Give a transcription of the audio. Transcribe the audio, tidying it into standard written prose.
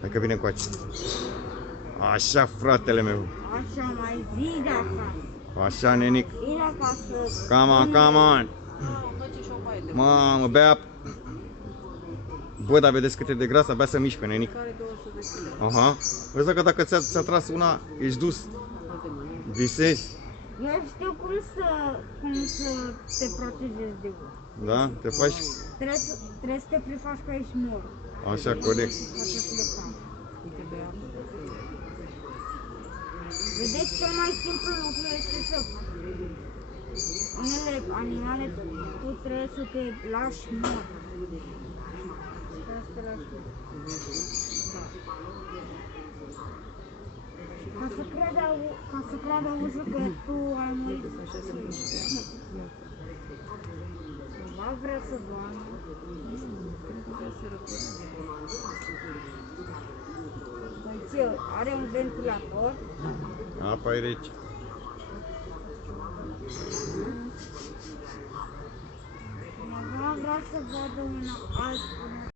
Hai că vine încoace. Așa, fratele meu. Așa, mai zi de acasă. Așa, nenic. Vine acasă. Come on, come on. Mamă, bea. Bă, dar vedeți cât e de gras, abia să mișcă, nenic. Are 200 de kg. Aha. Vezi că dacă ți-a tras una, ești dus. Visezi. Eu știu cum să te protejezi de ur. Da? Te faci? Trebuie să te prefaci că ești mort. Așa, corect. Poate pleca. Uite, bea. Vedeți, cel mai simplu lucru este să unele animale tu trebuie să te lași mort. Trebuie să te lași mort. Ca să creadă ursul că tu ai murit. Cumva vrea să doarmă. Păi ce, are un ventilator? Apa e rece. Cumva vrea să vadă un alt